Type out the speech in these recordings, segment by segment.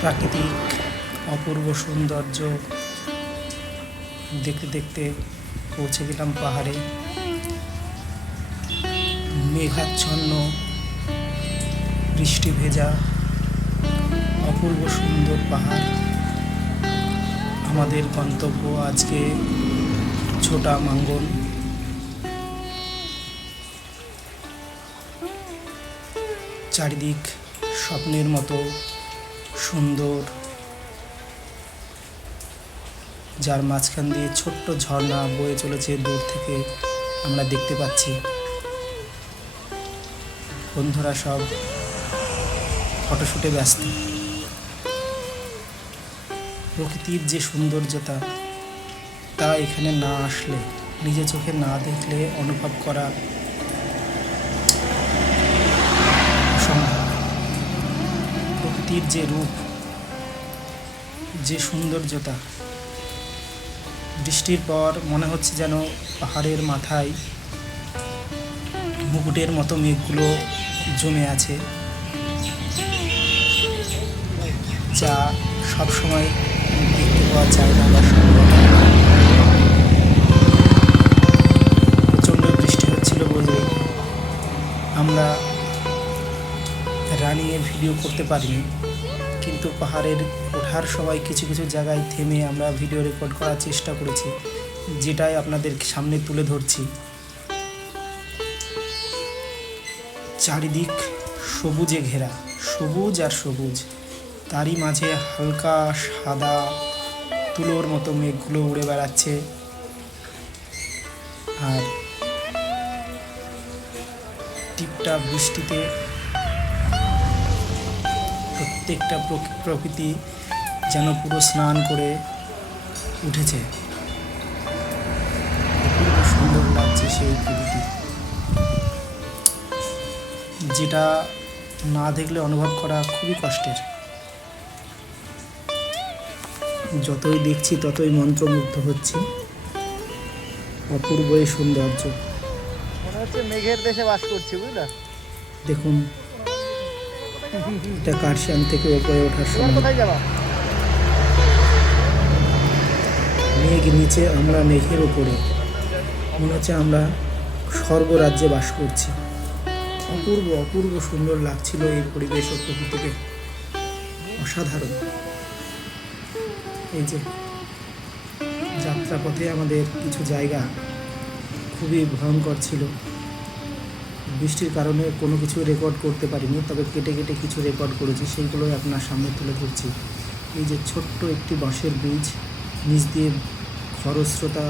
প্রাকৃতিক অপূর্ব সৌন্দর্য দেখতে দেখতে পৌঁছে গেলাম পাহাড়ে। মেঘাচ্ছন্ন, বৃষ্টি ভেজা, অপূর্ব সুন্দর পাহাড়। আমাদের গন্তব্য আজকে ছোটা মাঙ্গল। চারিদিক স্বপ্নের মতো সুন্দর, যার মাঝখান দিয়ে ছোট্ট ঝর্ণা বয়ে চলেছে দূর থেকে আমরা দেখতে পাচ্ছি। বন্ধুরা সব ফটোশুটে ব্যস্ত। প্রকৃতির যে সৌন্দর্যতা, তা এখানে না আসলে, নিজে চোখে না দেখলে অনুভব করা অসম্ভব। প্রকৃতির যে রূপ, যে সৌন্দর্যতা, বৃষ্টির পর মনে হচ্ছে যেন পাহাড়ের মাথায় মুকুটের মতো মেঘগুলো জমে আছে, যা সবসময় দেখতে পাওয়া যায় না বা সম্ভব না। প্রচণ্ড বৃষ্টি হচ্ছিল বলে আমরা রানিয়ে ভিডিও করতে পারিনি, কিন্তু পাহাড়ের ওঠার সময় কিছু কিছু জায়গায় থেমে আমরা ভিডিও রেকর্ড করার চেষ্টা করেছি, যেটাই আপনাদের সামনে তুলে ধরছি। চারিদিক সবুজে ঘেরা, সবুজ আর সবুজ, তারই মাঝে হালকা সাদা তুলোর মতো মেঘগুলো উড়ে বেড়াচ্ছে। আর টিপটাপ বৃষ্টিতে প্রত্যেকটা প্রকৃতি যেন পুরো স্নান করে উঠেছে। অপূর্ব সুন্দর লাগছে সেই প্রকৃতি, যেটা না দেখলে অনুভব করা খুবই কষ্টের। যতই দেখছি ততই মন্ত্রমুগ্ধ হচ্ছি। অপূর্ব এই সৌন্দর্য, মনে হচ্ছে মেঘের দেশে বাস করছি, বুঝলা? দেখুন, এটা কার্শিয়াং থেকে ওপরে ওঠার সময়। কোথায় যাবা? মেঘ নিচে, আমরা মেঘের ওপরে। মনে হচ্ছে আমরা স্বর্গরাজ্যে বাস করছি। অপূর্ব অপূর্ব সুন্দর লাগছিল এই পরিবেশ ও প্রকৃতিকে, অসাধারণ। এই যে যাত্রাপথে আমাদের কিছু জায়গা খুবই ভয়ঙ্কর ছিল, বৃষ্টির কারণে কোনো কিছু রেকর্ড করতে পারিনি, তবে কেটে কেটে কিছু রেকর্ড করেছি, সেইগুলোই আপনার সামনে তুলে ধরছি। এই যে ছোট্ট একটি বাঁশের ব্রিজ, নিচ দিয়ে খরস্রোতা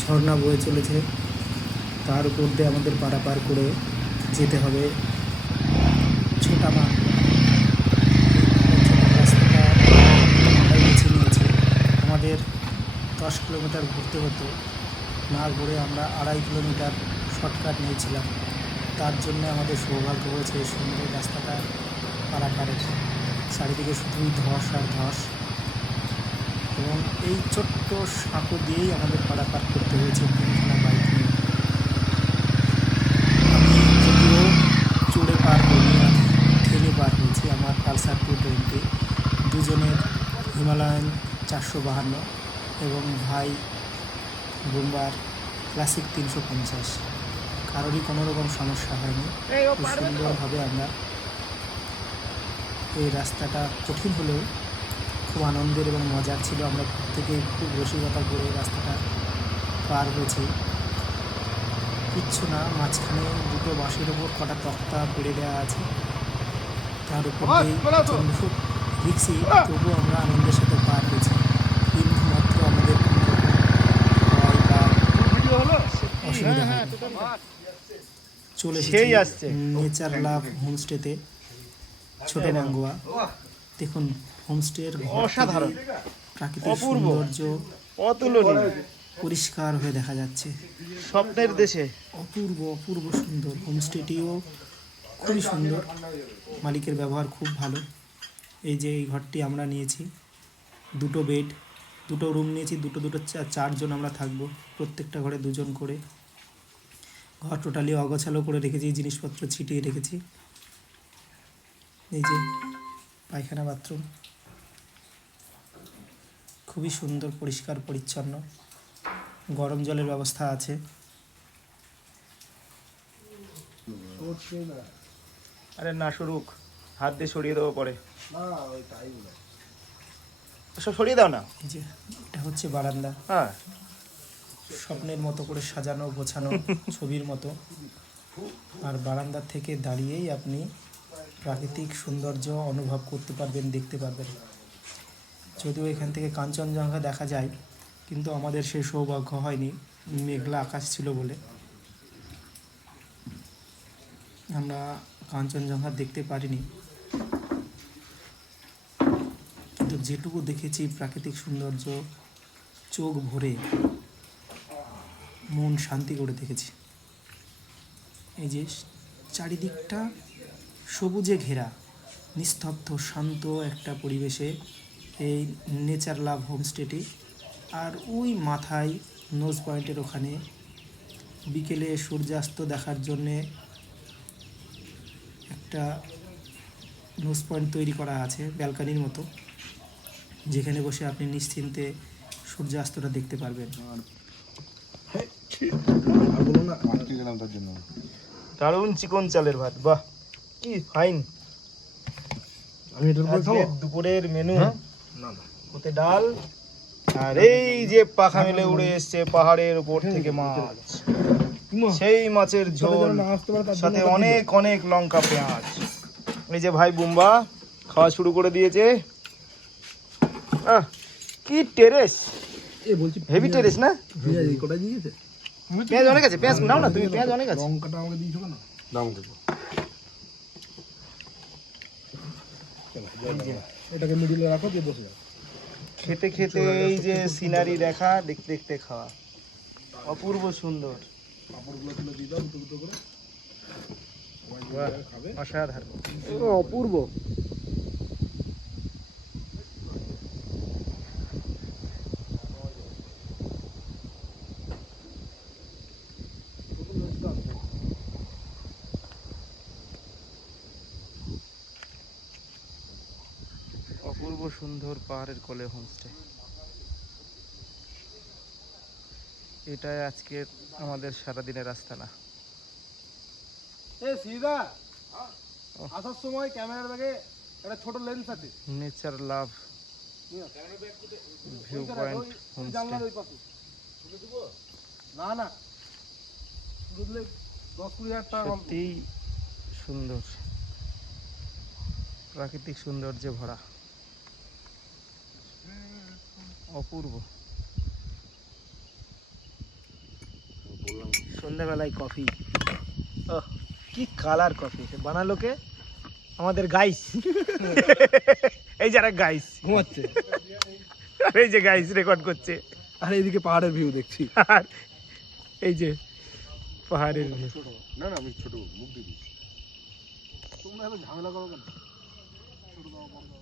ঝর্ণা বয়ে চলেছে, তার উপর দিয়ে আমাদের পারাপার করে যেতে হবে ছোটা মা। রাস্তাটা আমরা বেছে নিয়েছি। আমাদের 10 কিলোমিটার ঘুরতে হতো, না ঘুরে আমরা 2.5 কিলোমিটার শর্টকাট নিয়েছিলাম। তার জন্য আমাদের সৌভাগ্য হয়েছে এই সুন্দর রাস্তাটা পারাপারের। চারিদিকে শুধুই ধস আর ধস, এবং এই ছোট্ট সাঁকো দিয়েই আমাদের পারাপার করতে হয়েছে 3খানা বাইক নিয়ে। আমি যদিও চড়ে পার হইনি, আমি ঠেলে পার হয়েছি। আমার পালসার 220, দুজনের হিমালয়ান 452 এবং ভাই বুম্বার ক্লাসিক 350। কারোরই কোনো রকম সমস্যা হয়নি। খুব সুন্দরভাবে আমরা এই রাস্তাটা কঠিন হলেও খুব আনন্দের এবং মজার ছিল। আমরা প্রত্যেকে খুব রসিকতা করে রাস্তাটা পার হয়েছি। কিচ্ছু না, মাঝখানে দুটো বাঁশের ওপর কটা তক্তা পেড়ে দেওয়া আছে, তার উপর দিয়েই প্রচণ্ড রিক্সি, তবুও আমরা আনন্দের সাথে পার হয়েছি। কিন্তু মাত্র আমাদের কোনো রকম ভয় বা অসুবিধা হয়নি। চলে এসেছি নেচার লাভ হোমস্টেতে, ছোট মাঙ্গুয়া। দেখুন, হোমস্টের অসাধারণ, প্রাকৃতিক সৌন্দর্য অতুলনীয়, পরিষ্কার হয়ে দেখা যাচ্ছে। স্বপ্নের দেশে। অপূর্ব অপূর্ব সুন্দর। হোমস্টেটিও খুবই সুন্দর, মালিকের ব্যবহার খুব ভালো। এই যে এই ঘরটি আমরা নিয়েছি, 2 বেড, 2 রুম নিয়েছি, দুটো 4জন আমরা থাকবো, প্রত্যেকটা ঘরে 2জন করে। ঘর টোটালি অগোছালো করে রেখেছি, জিনিসপত্র ছিটিয়ে রেখেছি। এই যে পায়খানা, বাথরুম, খুবই সুন্দর, পরিষ্কার পরিচ্ছন্ন। গরম জলের ব্যবস্থা আছে। আরে না শুরুক, হাত দিয়ে সরিয়ে দেবো পরে। সব সরিয়ে দাও না। এই যে এটা হচ্ছে বারান্দা, হ্যাঁ, স্বপ্নের মতো করে সাজানো গোছানো ছবির মতো। আর বারান্দার থেকে দাঁড়িয়েই আপনি প্রাকৃতিক সৌন্দর্য অনুভব করতে পারবেন, দেখতে পারবেন। যদিও এখান থেকে কাঞ্চনজঙ্ঘা দেখা যায়, কিন্তু আমাদের সেই সৌভাগ্য হয়নি, মেঘলা আকাশ ছিল বলে আমরা কাঞ্চনজঙ্ঘা দেখতে পারিনি। কিন্তু যেটুকু দেখেছি প্রাকৃতিক সৌন্দর্য, চোখ ভরে মন শান্তি করে দেখেছি। এই যে চারিদিকটা সবুজে ঘেরা, নিস্তব্ধ শান্ত একটা পরিবেশে এই নেচার লাভ হোমস্টেটি। আর ওই মাথায় নোজ পয়েন্টের ওখানে বিকেলে সূর্যাস্ত দেখার জন্যে একটা নোজ পয়েন্ট তৈরি করা আছে ব্যালকানির মতো, যেখানে বসে আপনি নিশ্চিন্তে সূর্যাস্তটা দেখতে পারবেন। দারুণ চিকন চালের ভাত, বাহ কি ফাইন। আজকের দুপুরের মেনু ওতে ডাল, আর এই যে পাখা মেলে উড়ে এসছে পাহাড়ের উপর থেকে মাছ, সেই মাছের ঝোল, সাথে অনেক অনেক লঙ্কা পেঁয়াজ। এই যে ভাই বুম্বা খাওয়া শুরু করে দিয়েছে। কি টেরেস, হেভি টেরেস না? পেঁয়াজ অনেক আছে, পেঁয়াজ নাও না তুমি, পেঁয়াজ অনেক আছে। লঙ্কাটা আমাকে দিয়েছো কেন? দাম দেবো। এটাকে মিডিলে রাখো, দিয়ে বসে যাও। খেতে খেতে এই যে সিনারি দেখা, দেখতে দেখতে খাওয়া, অপূর্ব সুন্দর। পাপড়গুলো তুলে দিয়ে দাও দুটো দুটো করে। বাহ, অসাধারণ, অপূর্ব। অপূর্ব সুন্দর পাহাড়ের কোলে হোমস্টে। এটাই আজকের আমাদের সারাদিনের রাস্তা না। সিদা আসার সময় ক্যামেরার ব্যাগে একটা ছোট লেন্স আছে, নেচার লাভ ভিউ পয়েন্ট জানলার হোমস্টে। ওই পাশে। না না, বুঝলে 10-20 হাজার টাকা কম। সত্যিই সুন্দর, প্রাকৃতিক সৌন্দর্যে ভরা, অপূর্ব। সন্ধ্যাবেলায় কফি, ওহ কি কালার কফি বানালো কে? আমাদের গাইস। এই যারা গাইস ঘুমাচ্ছে, আর এই যে গাইস রেকর্ড করছে, আর এইদিকে পাহাড়ের ভিউ দেখছি। আর এই যে পাহাড়ের view। না না, আমি ছোট মুখ দিয়ে দিচ্ছি। তোমরা এত ঝামেলা করো কেন? ছোট দাও, বড় দাও।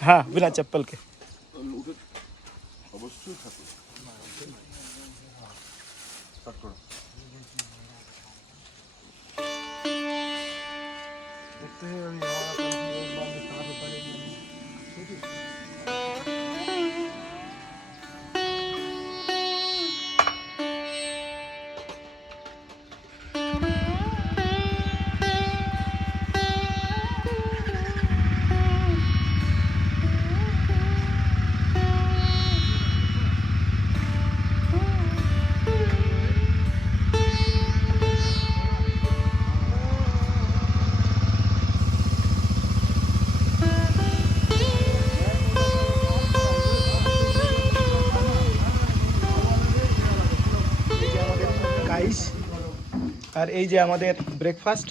हाँ बिना चप्पल के অবশ্যই থাকে স্টার্ট করো দেখতে हैं अभी हमारा एक बार में स्टार्ट होता है ठीक है গাইস আর এই যে আমাদের ব্রেকফাস্ট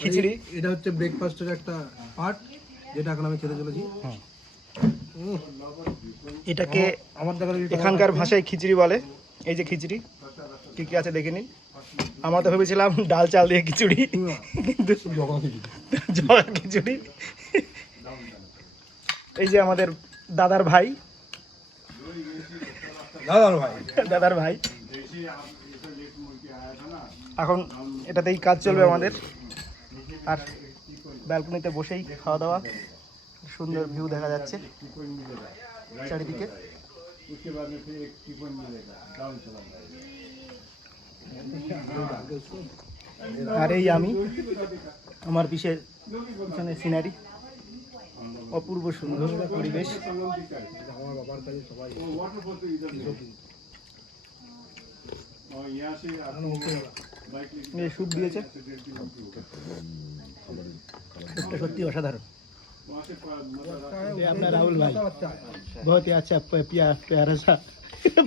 খিচুড়ি এটা হচ্ছে ব্রেকফাস্টের একটা পার্ট যেটা এখন আমি খেতে চলেছি এটাকে আমার দেখা এখানকার ভাষায় খিচুড়ি বলে এই যে খিচুড়ি কি কি আছে দেখে নিন আমরা তো ভেবেছিলাম ডাল চাল দিয়ে খিচুড়ি কিন্তু জগা খিচুড়ি এই যে আমাদের দাদার ভাই দাদার ভাই এখন এটাতেই কাজ চলবে আমাদের আর ব্যালকনিতে বসেই খাওয়া দাওয়া সুন্দর ভিউ দেখা যাচ্ছে চারিদিকে আর এই আমি আমার পিছের পিছনে সিনারি অপূর্ব সুন্দর পরিবেশ আমার বাবার কাছে সবাই স্যুপ দিয়েছে স্যুপটা সত্যি অসাধারণ ये अपना राहुल भाई बहुत ही अच्छा प्यारा सा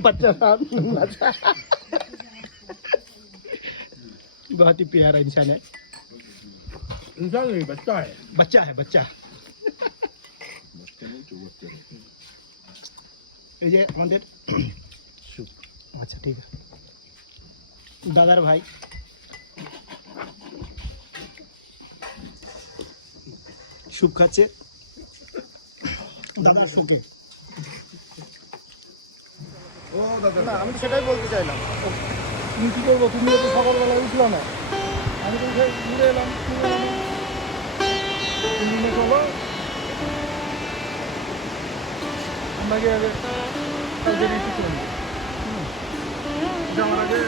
बच्चा था बहुत ही प्यारा इंसान है इंसान नहीं बच्चा है बच्चा है बच्चा এই যে আমাদের স্যুপ আচ্ছা ঠিক আছে দাদার ভাই স্যুপ খাচ্ছে দাদার শোকে ও দাদা না আমি তো সেটাই বলতে চাইলাম তুমি কি করবো তুমি তো সকালবেলা উঠলো না আমি তো ঘুরে এলাম তুমি করবো আমাকে আগে কালকে রিসিভ করে নেবো যাওয়ার আগে